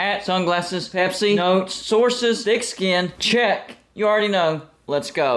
Hat, sunglasses, Pepsi, notes, sources, thick skin. Check. You already know. Let's go.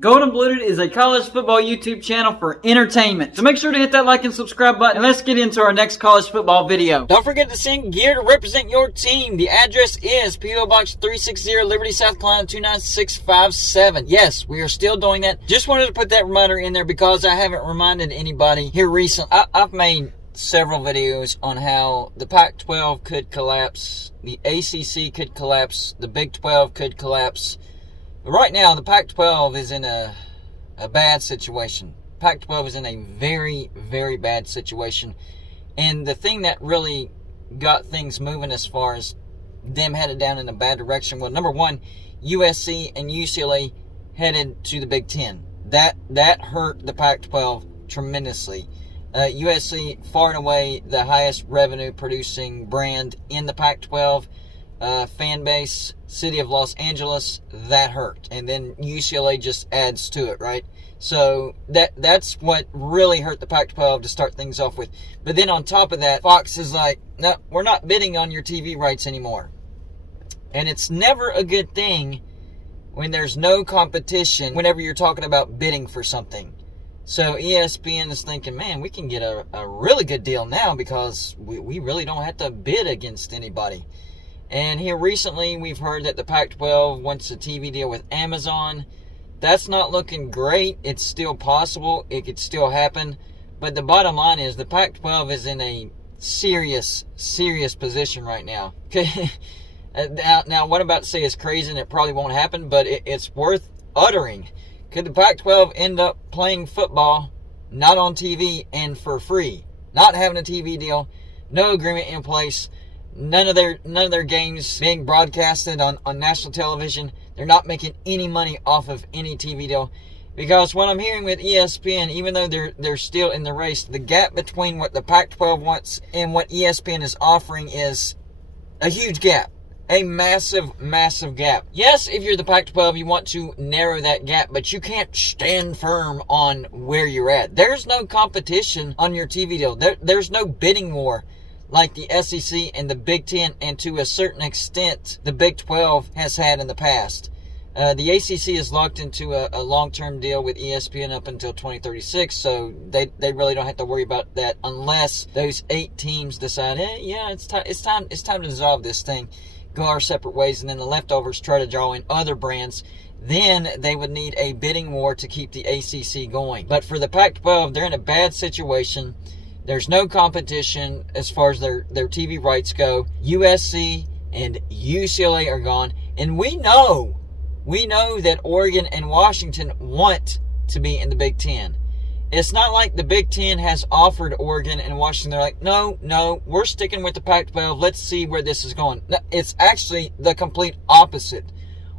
Golden Blooded is a college football YouTube channel for entertainment. So make sure to hit that like and subscribe button, and let's get into our next college football video. Don't forget to send gear to represent your team. The address is P.O. Box 360, Liberty, South Carolina 29657. Yes, we are still doing that. Just wanted to put that reminder in there because I haven't reminded anybody here recently. I've made several videos on how the Pac-12 could collapse, the ACC could collapse, the Big 12 could collapse. Right now, the Pac-12 is in a bad situation. Pac-12 is in a very, very bad situation. And the thing that really got things moving as far as them headed down in a bad direction, well, number one, USC and UCLA headed to the Big Ten. That hurt the Pac-12 tremendously. USC, far and away, the highest revenue-producing brand in the Pac-12. Fan base, city of Los Angeles, that hurt. And then UCLA just adds to it, right? So that's what really hurt the Pac-12 to start things off with. But then on top of that, Fox is like, no, we're not bidding on your TV rights anymore. And it's never a good thing when there's no competition whenever you're talking about bidding for something. So ESPN is thinking, man, we can get a really good deal now because we really don't have to bid against anybody. And here recently, we've heard that the Pac-12 wants a TV deal with Amazon. That's not looking great. It's still possible. It could still happen. But the bottom line is the Pac-12 is in a serious, serious position right now. Okay. Now, what I'm about to say is crazy and it probably won't happen, but it's worth uttering. Could the Pac-12 end up playing football, not on TV, and for free? Not having a TV deal, no agreement in place, none of their games being broadcasted on national television. They're not making any money off of any TV deal. Because what I'm hearing with ESPN, even though they're still in the race, the gap between what the Pac-12 wants and what ESPN is offering is a huge gap. A massive, massive gap. Yes, if you're the Pac-12, you want to narrow that gap, but you can't stand firm on where you're at. There's no competition on your TV deal. There's no bidding war like the SEC and the Big Ten, and to a certain extent, the Big 12 has had in the past. The ACC is locked into a long-term deal with ESPN up until 2036, so they really don't have to worry about that unless those 8 teams decide, yeah, it's time to dissolve this thing, go our separate ways, and then the leftovers try to draw in other brands. Then they would need a bidding war to keep the ACC going. But for the Pac-12, they're in a bad situation. There's no competition as far as their TV rights go. USC and UCLA are gone. And we know that Oregon and Washington want to be in the Big Ten. It's not like the Big Ten has offered Oregon and Washington. They're like, no, we're sticking with the Pac-12. Let's see where this is going. It's actually the complete opposite.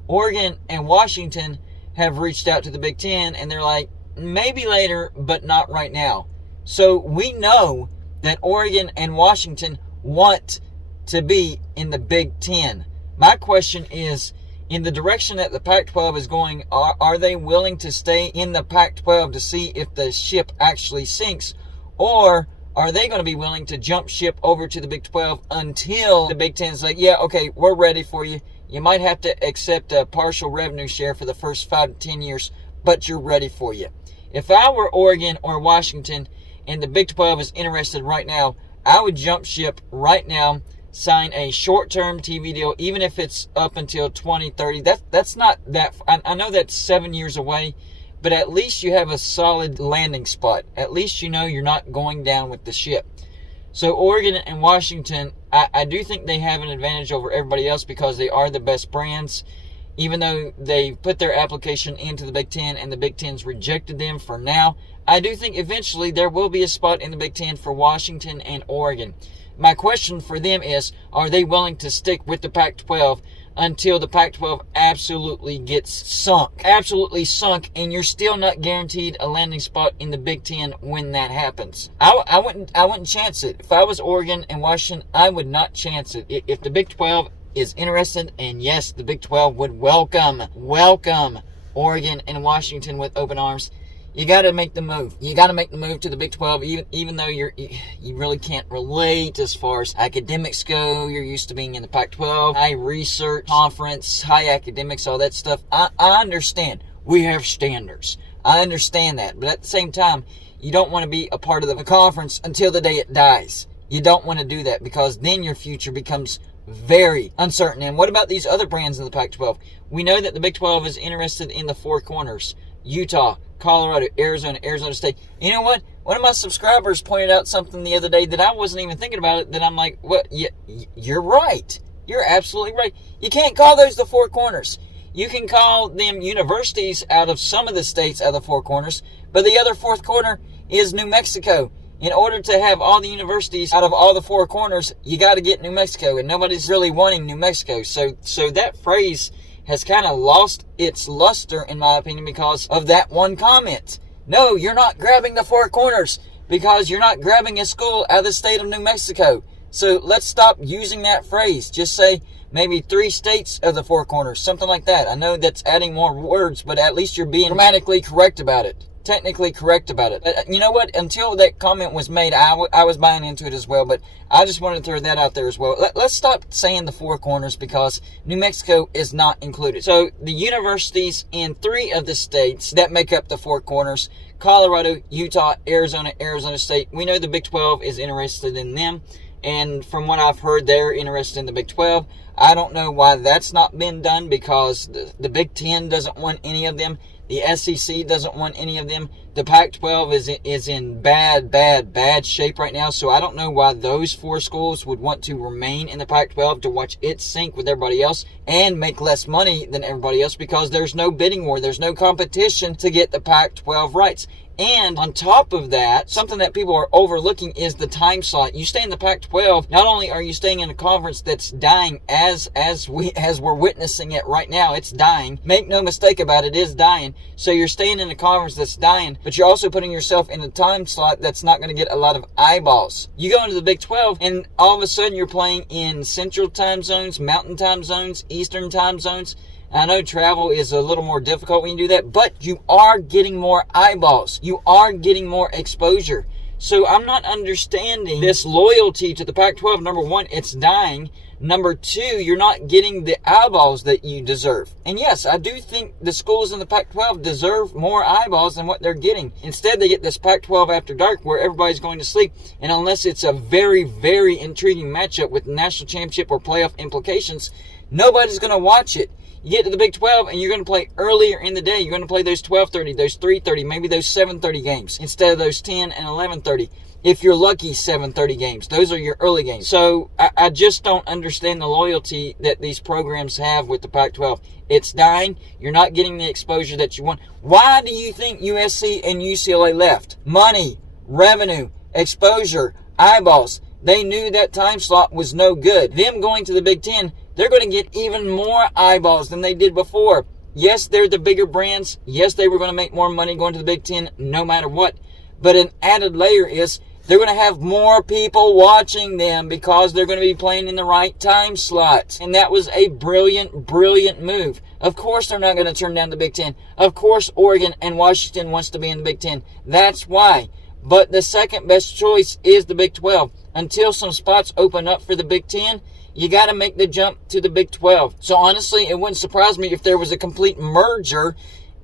Oregon and Washington have reached out to the Big Ten, and they're like, maybe later, but not right now. So we know that Oregon and Washington want to be in the Big Ten. My question is, in the direction that the Pac-12 is going, are they willing to stay in the Pac-12 to see if the ship actually sinks? Or are they going to be willing to jump ship over to the Big 12 until the Big Ten is like, yeah, okay, we're ready for you. You might have to accept a partial revenue share for the first 5 to 10 years, but you're ready for you. If I were Oregon or Washington, and the Big 12 is interested right now, I would jump ship right now, sign a short-term TV deal, even if it's up until 2030. That's not that. I know that's 7 years away, but at least you have a solid landing spot. At least you know you're not going down with the ship. So Oregon and Washington, I do think they have an advantage over everybody else because they are the best brands. Even though they put their application into the Big Ten and the Big Ten's rejected them for now, I do think eventually there will be a spot in the Big Ten for Washington and Oregon. My question for them is, are they willing to stick with the Pac-12 until the Pac-12 absolutely gets sunk? Absolutely sunk, and you're still not guaranteed a landing spot in the Big Ten when that happens. I wouldn't chance it. If I was Oregon and Washington, I would not chance it. If the Big 12 is interested, and yes, the Big 12 would welcome Oregon and Washington with open arms. You got to make the move. You got to make the move to the Big 12, even though you really can't relate as far as academics go. You're used to being in the Pac-12, high research conference, high academics, all that stuff. I understand. We have standards. I understand that. But at the same time, you don't want to be a part of the conference until the day it dies. You don't want to do that, because then your future becomes very uncertain. And what about these other brands in the Pac-12? We know that the Big 12 is interested in the Four Corners: Utah, Colorado, Arizona State. You know what? One of my subscribers pointed out something the other day that I wasn't even thinking about it, that I'm like, what? You're right. You're absolutely right. You can't call those the Four Corners. You can call them universities out of some of the states out of the Four Corners, but the other fourth corner is New Mexico. In order to have all the universities out of all the Four Corners, you got to get New Mexico, and nobody's really wanting New Mexico. So that phrase has kind of lost its luster, in my opinion, because of that one comment. No, you're not grabbing the Four Corners because you're not grabbing a school out of the state of New Mexico. So let's stop using that phrase. Just say maybe 3 states of the Four Corners, something like that. I know that's adding more words, but at least you're being grammatically correct about it. Technically correct about it. But you know what? Until that comment was made, I was buying into it as well. But I just wanted to throw that out there as well. Let's stop saying the Four Corners, because New Mexico is not included. So the universities in 3 of the states that make up the Four Corners: Colorado, Utah, Arizona State. We know the Big 12 is interested in them. And from what I've heard, they're interested in the Big 12. I don't know why that's not been done, because the Big Ten doesn't want any of them. The SEC doesn't want any of them. The Pac-12 is in bad shape right now. So I don't know why those 4 schools would want to remain in the Pac-12 to watch it sink with everybody else and make less money than everybody else, because there's no bidding war. There's no competition to get the Pac-12 rights. And on top of that, something that people are overlooking is the time slot. You stay in the Pac-12, not only are you staying in a conference that's dying as we're witnessing it right now, it's dying. Make no mistake about it, is dying. So you're staying in a conference that's dying, but you're also putting yourself in a time slot that's not going to get a lot of eyeballs. You go into the Big 12, and all of a sudden you're playing in Central time zones, Mountain time zones, Eastern time zones. I know travel is a little more difficult when you do that, but you are getting more eyeballs. You are getting more exposure. So I'm not understanding this loyalty to the Pac-12. Number 1, it's dying. Number 2, you're not getting the eyeballs that you deserve. And yes, I do think the schools in the Pac-12 deserve more eyeballs than what they're getting. Instead, they get this Pac-12 After Dark where everybody's going to sleep. And unless it's a very, very intriguing matchup with national championship or playoff implications, nobody's going to watch it. You get to the Big 12, and you're going to play earlier in the day. You're going to play those 12:30, those 3:30, maybe those 7:30 games instead of those 10 and 11:30. If you're lucky, 7:30 games. Those are your early games. So I just don't understand the loyalty that these programs have with the Pac-12. It's dying. You're not getting the exposure that you want. Why do you think USC and UCLA left? Money, revenue, exposure, eyeballs. They knew that time slot was no good. Them going to the Big Ten, they're going to get even more eyeballs than they did before. Yes, they're the bigger brands. Yes, they were going to make more money going to the Big Ten no matter what. But an added layer is they're going to have more people watching them because they're going to be playing in the right time slots. And that was a brilliant, brilliant move. Of course they're not going to turn down the Big Ten. Of course Oregon and Washington wants to be in the Big Ten. That's why. But the second best choice is the Big 12. Until some spots open up for the Big Ten, you got to make the jump to the Big 12. So honestly, it wouldn't surprise me if there was a complete merger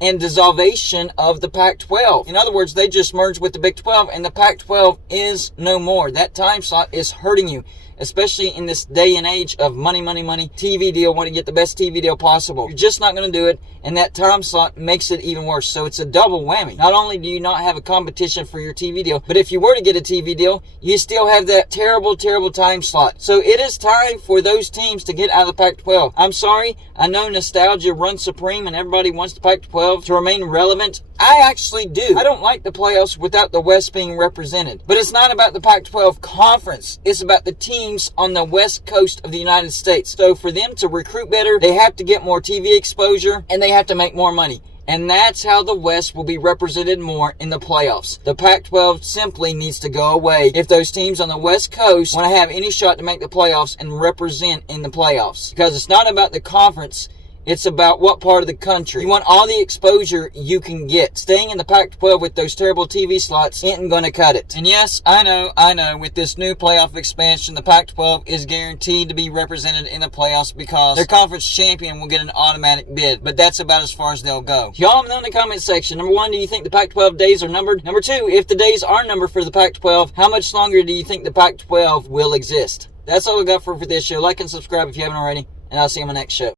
and dissolution of the Pac-12. In other words, they just merged with the Big 12, and the Pac-12 is no more. That time slot is hurting you, especially in this day and age of money, TV deal, want to get the best TV deal possible. You're just not going to do it, and that time slot makes it even worse. So it's a double whammy. Not only do you not have a competition for your TV deal, but if you were to get a TV deal, you still have that terrible, terrible time slot. So it is time for those teams to get out of the Pac-12. I'm sorry, I know nostalgia runs supreme and everybody wants the Pac-12 to remain relevant. I actually do. I don't like the playoffs without the West being represented. But it's not about the Pac-12 conference. It's about the teams on the West Coast of the United States. So for them to recruit better, they have to get more TV exposure and they have to make more money. And that's how the West will be represented more in the playoffs. The Pac-12 simply needs to go away if those teams on the West Coast want to have any shot to make the playoffs and represent in the playoffs. Because it's not about the conference, it's about what part of the country. You want all the exposure you can get. Staying in the Pac-12 with those terrible TV slots isn't going to cut it. And yes, I know, with this new playoff expansion, the Pac-12 is guaranteed to be represented in the playoffs because their conference champion will get an automatic bid. But that's about as far as they'll go. Y'all let me know in the comment section. Number 1, do you think the Pac-12 days are numbered? Number 2, if the days are numbered for the Pac-12, how much longer do you think the Pac-12 will exist? That's all I got for this show. Like and subscribe if you haven't already, and I'll see you on my next show.